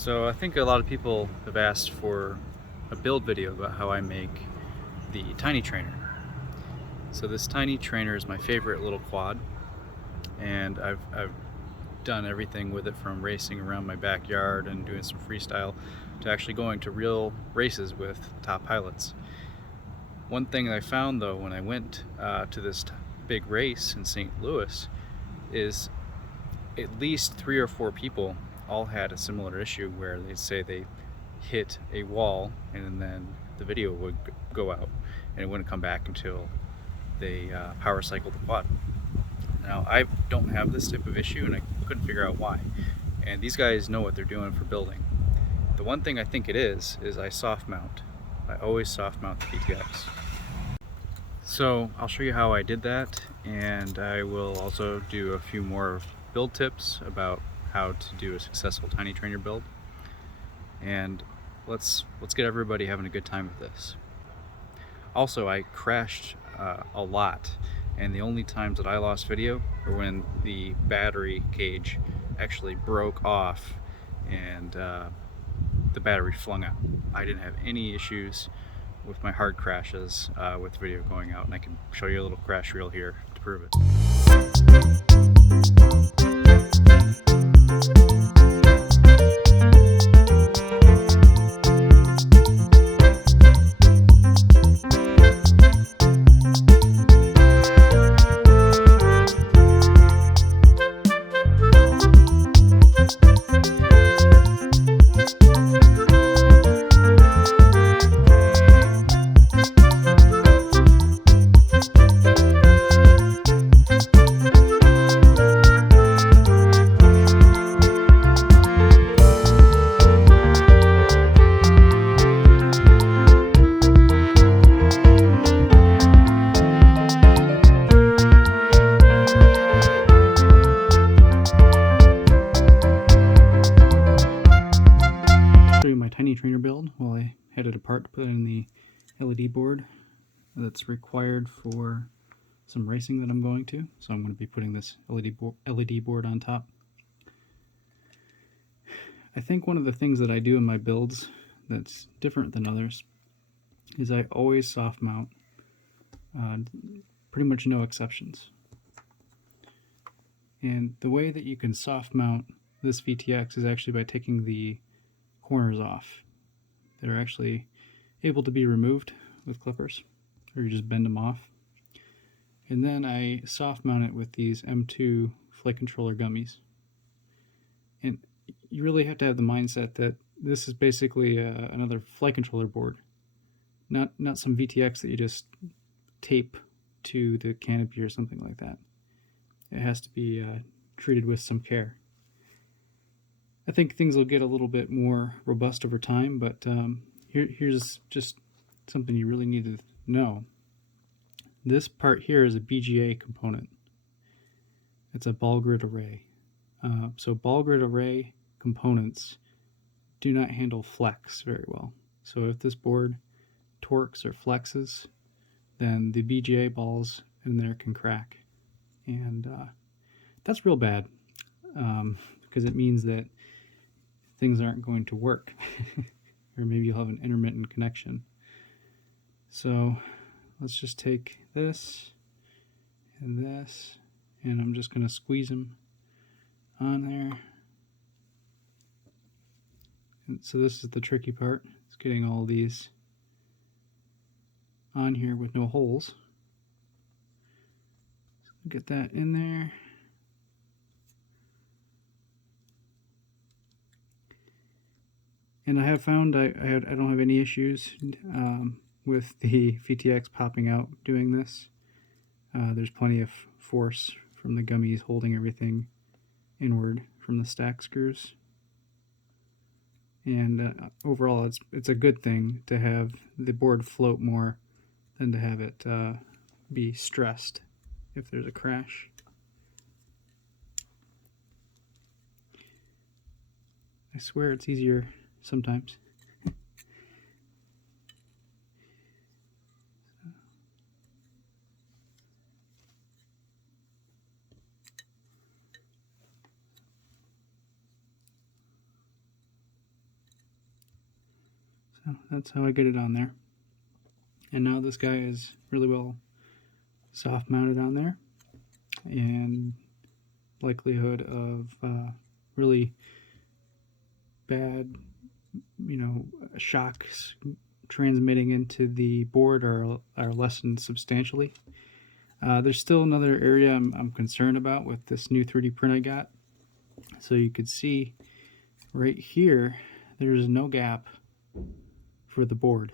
So I think a lot of people have asked for a build video about how I make the TinyTrainer. So this TinyTrainer is my favorite little quad, and I've done everything with it from racing around my backyard and doing some freestyle to actually going to real races with top pilots. One thing that I found though when I went to this big race in St. Louis is at least 3 or 4 people all had a similar issue where they say they hit a wall and then the video would go out and it wouldn't come back until they power cycled the quad. Now I don't have this type of issue and I couldn't figure out why, and these guys know what they're doing for building. The one thing I think it is I soft mount. I always soft mount the PTX. So I'll show you how I did that, and I will also do a few more build tips about how to do a successful TinyTrainer build. And let's get everybody having a good time with this. Also, I crashed a lot, and the only times that I lost video were when the battery cage actually broke off and the battery flung out. I didn't have any issues with my hard crashes with video going out, and I can show you a little crash reel here to prove it. My TinyTrainer build while I had it apart to put it in the LED board that's required for some racing that I'm going to. So I'm going to be putting this LED board on top. I think one of the things that I do in my builds that's different than others is I always soft mount, pretty much no exceptions. And the way that you can soft mount this VTX is actually by taking the corners off. They're actually able to be removed with clippers, or you just bend them off. And then I soft mount it with these M2 flight controller gummies. And you really have to have the mindset that this is basically another flight controller board, not some VTX that you just tape to the Canopy or something like that. It has to be treated with some care. I think things will get a little bit more robust over time, but here's just something you really need to know. This part here is a BGA component. It's a ball grid array. So ball grid array components do not handle flex very well. So if this board torques or flexes, then the BGA balls in there can crack. And that's real bad, because it means that things aren't going to work, or maybe you'll have an intermittent connection. So let's just take this, and I'm just going to squeeze them on there. And so this is the tricky part, it's getting all these on here with no holes. So get that in there. And I have found I don't have any issues with the VTX popping out doing this. There's plenty of force from the gummies holding everything inward from the stack screws. And overall it's a good thing to have the board float more than to have it be stressed if there's a crash. I swear it's easier sometimes. So that's how I get it on there. And now this guy is really well soft mounted on there, and likelihood of really bad, shocks transmitting into the board are lessened substantially. There's still another area I'm concerned about with this new 3D print I got. So you could see right here, there's no gap for the board.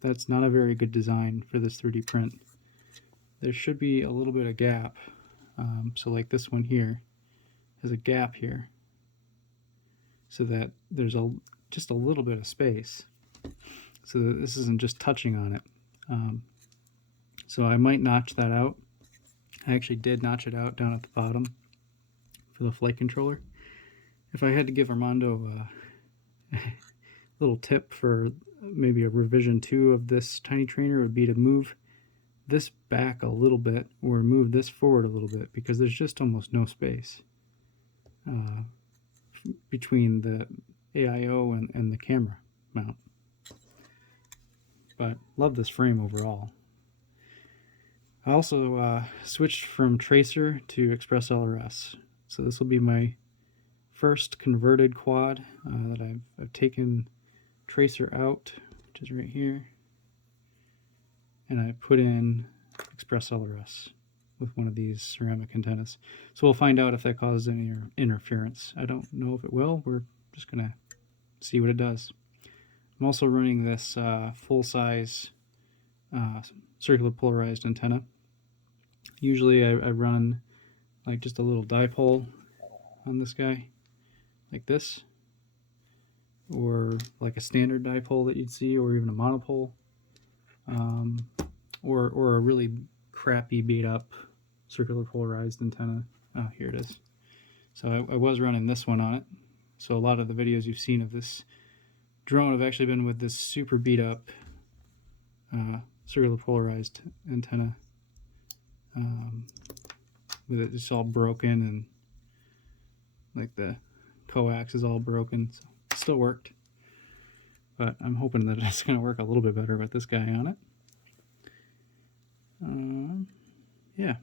That's not a very good design for this 3D print. There should be a little bit of gap. So like this one here has a gap here, so that there's just a little bit of space, so that this isn't just touching on it. So I might notch that out. I actually did notch it out down at the bottom for the flight controller. If I had to give Armando a little tip for maybe a revision 2 of this TinyTrainer, would be to move this back a little bit or move this forward a little bit, because there's just almost no space between the AIO and the camera mount. But love this frame overall. I also switched from Tracer to Express LRS. So this will be my first converted quad that I've taken Tracer out, which is right here, and I put in Express LRS with one of these ceramic antennas. So we'll find out if that causes any interference. I don't know if it will. We're just gonna see what it does. I'm also running this full-size circular polarized antenna. Usually I run like just a little dipole on this guy, like this, or like a standard dipole that you'd see, or even a monopole, or a really crappy beat up circular polarized antenna. Oh, here it is. So I was running this one on it. So a lot of the videos you've seen of this drone have actually been with this super beat up circular polarized antenna, with it just all broken, and like the coax is all broken. So it still worked, but I'm hoping that it's going to work a little bit better with this guy on it. Yeah.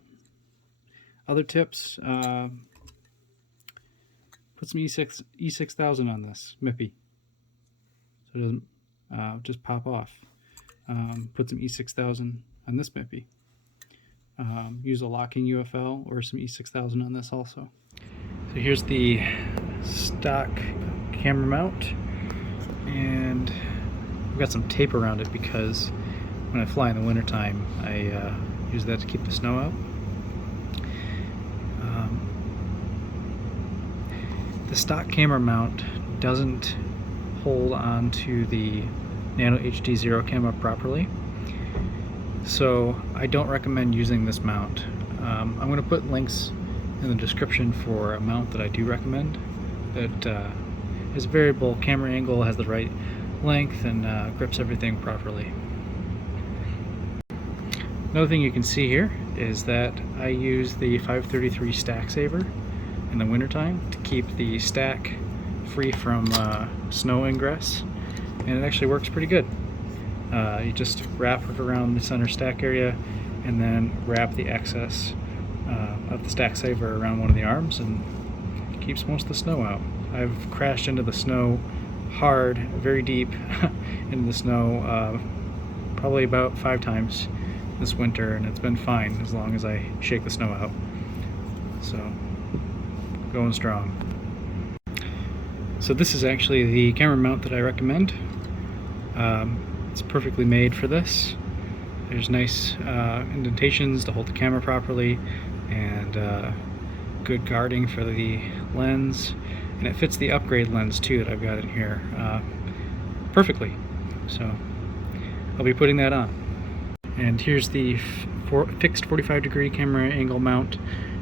Other tips: put some E6000 on this MIPI, so it doesn't just pop off. Put some E6000 on this MIPI. Use a locking UFL or some E6000 on this also. So here's the stock camera mount, and I've got some tape around it because when I fly in the wintertime, I use that to keep the snow out. The stock camera mount doesn't hold on to the Nano HDZero camera properly, so I don't recommend using this mount. I'm going to put links in the description for a mount that I do recommend, that is variable camera angle, has the right length, and grips everything properly. Another thing you can see here is that I use the 533 stack saver in the wintertime to keep the stack free from snow ingress, and it actually works pretty good. You just wrap it around the center stack area and then wrap the excess of the stack saver around one of the arms, and it keeps most of the snow out. I've crashed into the snow hard, very deep into the snow, probably about 5 times this winter, and it's been fine as long as I shake the snow out. So, going strong. So this is actually the camera mount that I recommend. It's perfectly made for this. There's nice indentations to hold the camera properly, and good guarding for the lens, and it fits the upgrade lens too that I've got in here perfectly. So I'll be putting that on. And here's the fixed 45-degree camera angle mount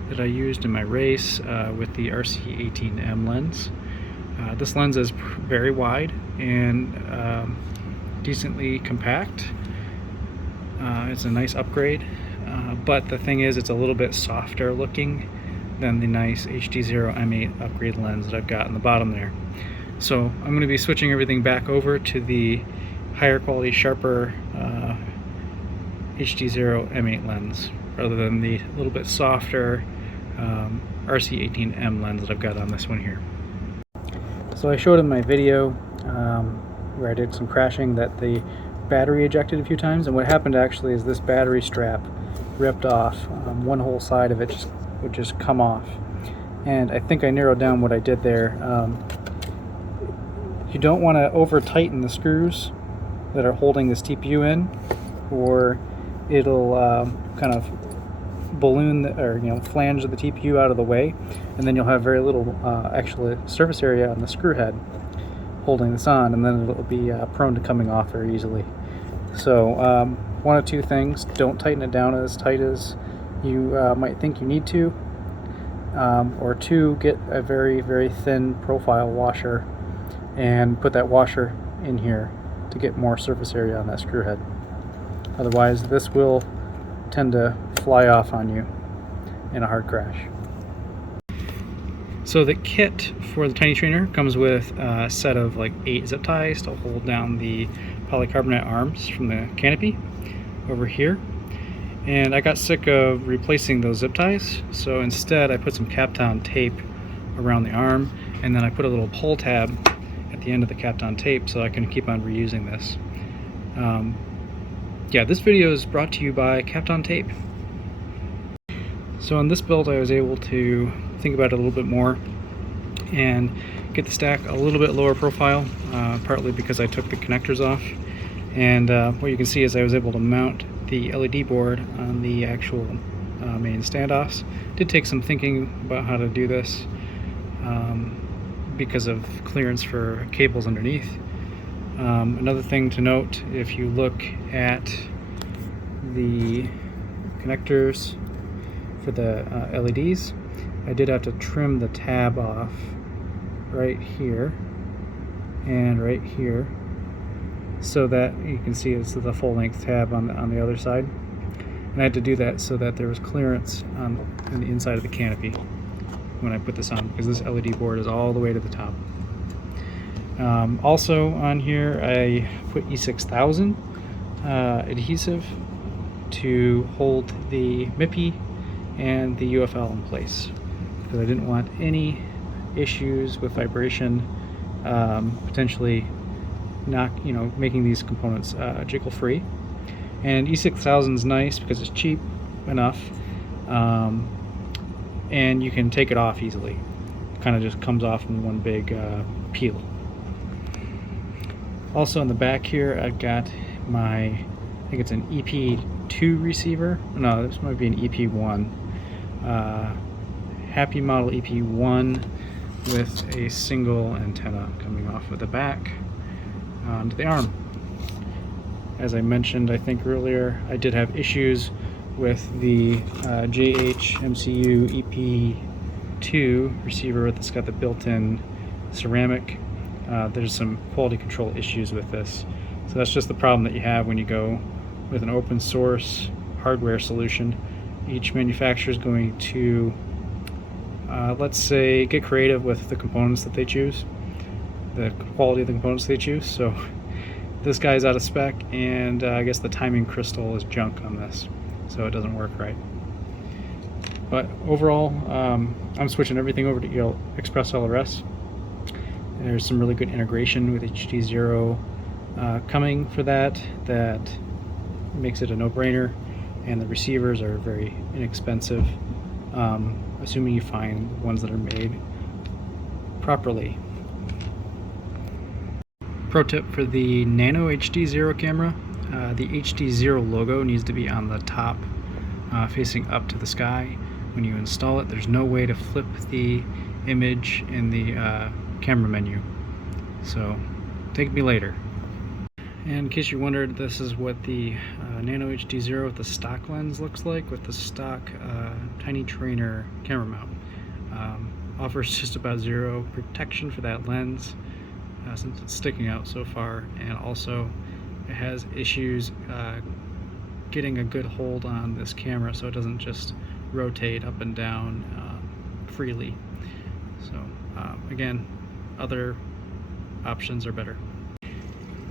that I used in my race with the RC18M lens. This lens is very wide and decently compact. It's a nice upgrade, but the thing is, it's a little bit softer looking than the nice HDZero M8 upgrade lens that I've got in the bottom there. So I'm going to be switching everything back over to the higher quality, sharper HDZero M8 lens, rather than the little bit softer RC18M lens that I've got on this one here. So I showed in my video where I did some crashing that the battery ejected a few times, and what happened actually is this battery strap ripped off. One whole side of it would just come off, and I think I narrowed down what I did there. You don't want to over tighten the screws that are holding this TPU in, or it'll kind of balloon or flange the TPU out of the way, and then you'll have very little actual surface area on the screw head holding this on, and then it'll be prone to coming off very easily. So one of two things: don't tighten it down as tight as you might think you need to, or two, get a very, very thin profile washer and put that washer in here to get more surface area on that screw head. Otherwise, this will tend to fly off on you in a hard crash. So the kit for the TinyTrainer comes with a set of like 8 zip ties to hold down the polycarbonate arms from the Canopy over here. And I got sick of replacing those zip ties, so instead I put some Kapton tape around the arm, and then I put a little pull tab at the end of the Kapton tape so I can keep on reusing this. Yeah, this video is brought to you by Kapton Tape. So on this build I was able to think about it a little bit more and get the stack a little bit lower profile, partly because I took the connectors off. And what you can see is I was able to mount the LED board on the actual main standoffs. Did take some thinking about how to do this because of clearance for cables underneath. Another thing to note, if you look at the connectors for the LEDs, I did have to trim the tab off right here and right here, so that you can see it's the full length tab on the other side. And I had to do that so that there was clearance on the inside of the canopy when I put this on, because this LED board is all the way to the top. Also on here I put E6000 adhesive to hold the MIPI and the UFL in place, because I didn't want any issues with vibration, potentially not, making these components jiggle free. And E6000 is nice because it's cheap enough, and you can take it off easily. It kind of just comes off in one big peel. Also in the back here I've got my, I think it's an EP2 receiver. No, this might be an EP1. Happy model EP1 with a single antenna coming off of the back onto the arm. As I mentioned, I think earlier, I did have issues with the JH-MCU EP2 receiver that's got the built-in ceramic. There's some quality control issues with this. So that's just the problem that you have when you go with an open source hardware solution. Each manufacturer is going to, let's say, get creative with the components that they choose, the quality of the components they choose. So this guy's out of spec, and I guess the timing crystal is junk on this, so it doesn't work right. But overall, I'm switching everything over to Express LRS. There's some really good integration with HDZero coming for that makes it a no-brainer, and the receivers are very inexpensive, assuming you find ones that are made properly. Pro tip for the Nano HDZero camera, the HDZero logo needs to be on the top, facing up to the sky. When you install it, there's no way to flip the image in the camera menu, so take me later. And in case you wondered, this is what the Nano HDZero with the stock lens looks like with the stock TinyTrainer camera mount. Offers just about zero protection for that lens since it's sticking out so far, and also it has issues getting a good hold on this camera so it doesn't just rotate up and down freely. So again, other options are better.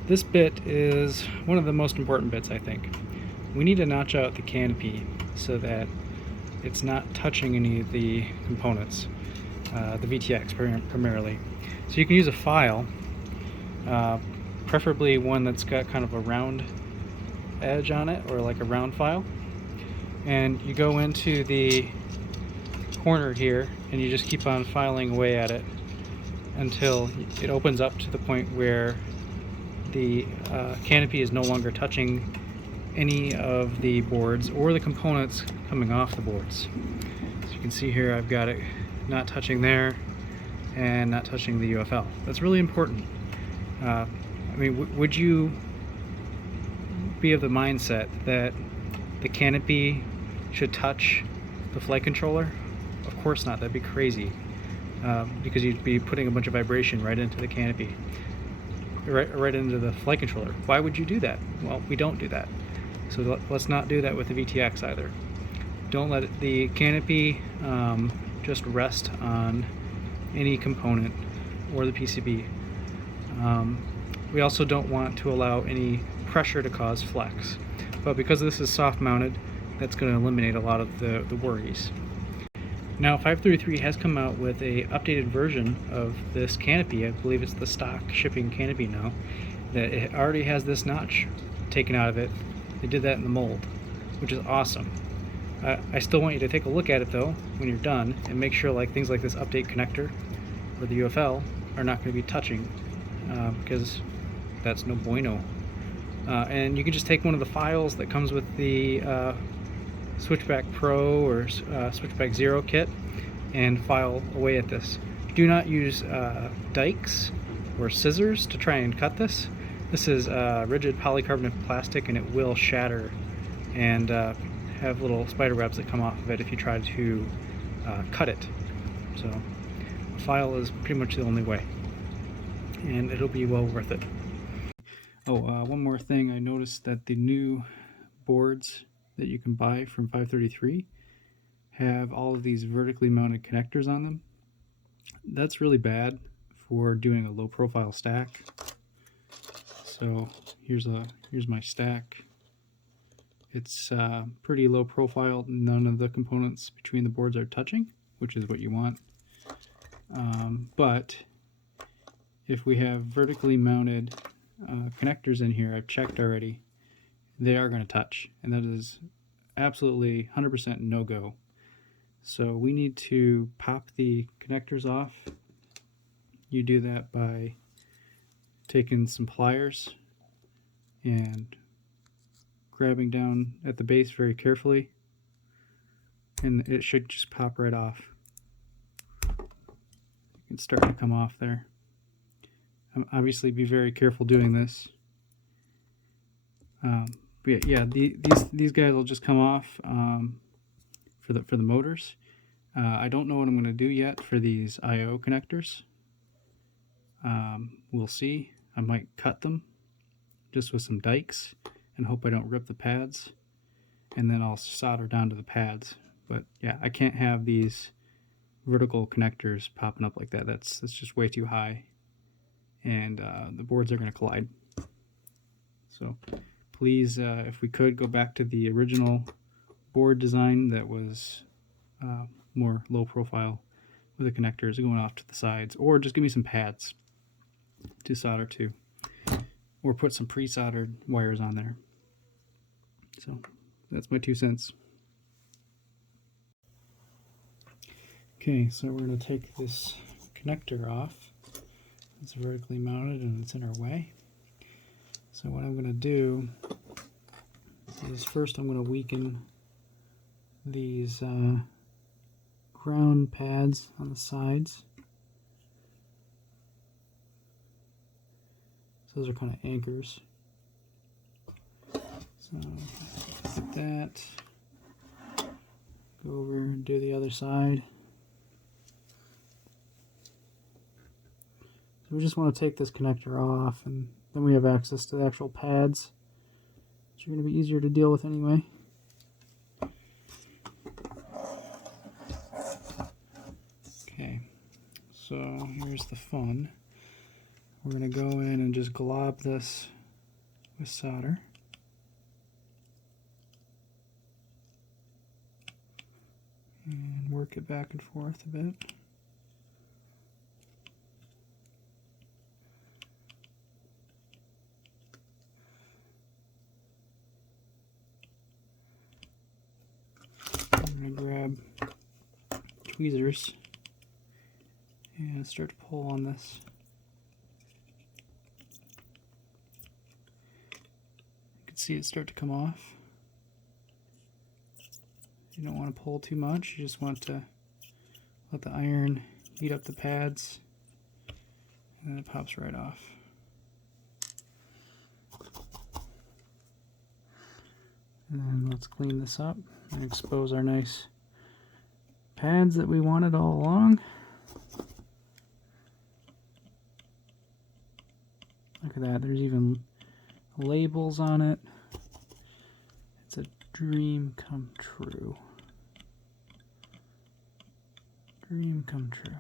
This bit is one of the most important bits, I think. We need to notch out the canopy so that it's not touching any of the components, the VTX primarily. So you can use a file, preferably one that's got kind of a round edge on it, or like a round file. And you go into the corner here and you just keep on filing away at it until it opens up to the point where the canopy is no longer touching any of the boards or the components coming off the boards. So you can see here I've got it not touching there and not touching the UFL. That's really important. I mean, would you be of the mindset that the canopy should touch the flight controller? Of course not. That'd be crazy, because you'd be putting a bunch of vibration right into the canopy, right into the flight controller. Why would you do that? Well, we don't do that. So let's not do that with the VTX either. Don't let the canopy just rest on any component or the PCB. We also don't want to allow any pressure to cause flex. But because this is soft mounted, that's going to eliminate a lot of the worries. Now 533 has come out with a updated version of this canopy. I believe it's the stock shipping canopy now, that it already has this notch taken out of it. They did that in the mold, which is awesome. I still want you to take a look at it though when you're done and make sure like things like this update connector or the UFL are not going to be touching, because that's no bueno. And you can just take one of the files that comes with the Switchback Pro or Switchback Zero kit and file away at this. Do not use dikes or scissors to try and cut this. This is rigid polycarbonate plastic and it will shatter and have little spider webs that come off of it if you try to cut it. So a file is pretty much the only way, and it'll be well worth it. Oh, one more thing. I noticed that the new boards that you can buy from 533 have all of these vertically mounted connectors on them. That's really bad for doing a low profile stack. So here's my stack. It's pretty low profile. None of the components between the boards are touching, which is what you want. But if we have vertically mounted connectors in here, I've checked already, they are going to touch, and that is absolutely 100% no-go. So we need to pop the connectors off. You do that by taking some pliers and grabbing down at the base very carefully, and it should just pop right off. It's starting to come off there. Obviously be very careful doing this. But yeah, these guys will just come off for the motors. I don't know what I'm going to do yet for these I/O connectors. We'll see. I might cut them just with some dikes and hope I don't rip the pads, and then I'll solder down to the pads. But yeah, I can't have these vertical connectors popping up like that. That's just way too high, and the boards are going to collide. So please, if we could, go back to the original board design that was more low profile with the connectors going off to the sides, or just give me some pads to solder to, or put some pre-soldered wires on there. So that's my 2 cents. Okay, so we're going to take this connector off. It's vertically mounted and it's in our way. So what I'm going to do is first I'm going to weaken these ground pads on the sides. So those are kind of anchors. So like that. Go over and do the other side. So we just want to take this connector off, and then we have access to the actual pads, which are going to be easier to deal with anyway. Okay, so here's the fun. We're going to go in and just glob this with solder. And work it back and forth a bit. I'm going to grab tweezers and start to pull on this. You can see it start to come off. You don't want to pull too much, you just want to let the iron heat up the pads, and then it pops right off. And then let's clean this up and expose our nice pads that we wanted all along. Look at that, there's even labels on it. It's a dream come true. Dream come true.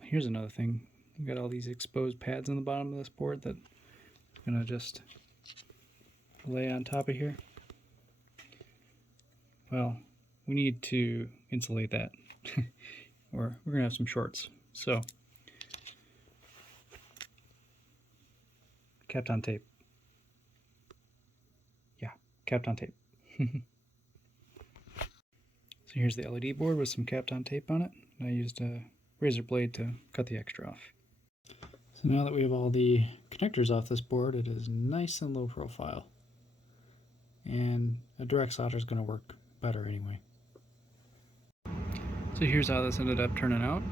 Here's another thing. We've got all these exposed pads on the bottom of this board that I'm going to just lay on top of here. Well, we need to insulate that or we're going to have some shorts. So, Kapton tape. Yeah, Kapton tape. So here's the LED board with some Kapton tape on it. And I used a razor blade to cut the extra off. So now that we have all the connectors off this board, it is nice and low profile. And a direct solder is going to work better anyway. So here's how this ended up turning out.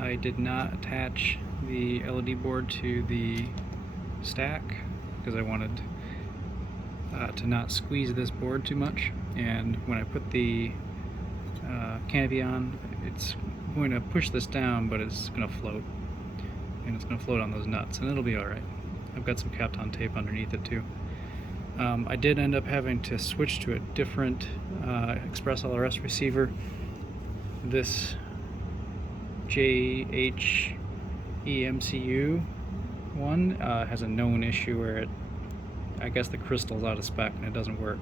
I did not attach the LED board to the stack because I wanted to not squeeze this board too much, and when I put the canopy on, it's going to push this down, but it's going to float, and it's going to float on those nuts, and it'll be alright. I've got some Kapton tape underneath it too. I did end up having to switch to a different Express LRS receiver. This JHEMCU one has a known issue where I guess the crystal's out of spec and it doesn't work.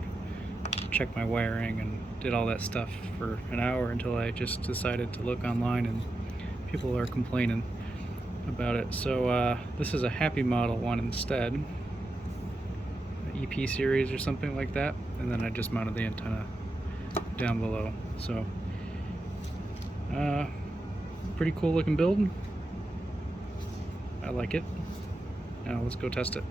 Checked my wiring and did all that stuff for an hour until I just decided to look online, and people are complaining about it. So this is a Happy Model one instead, EP series or something like that, and then I just mounted the antenna down below. So pretty cool looking build. I like it. Now let's go test it.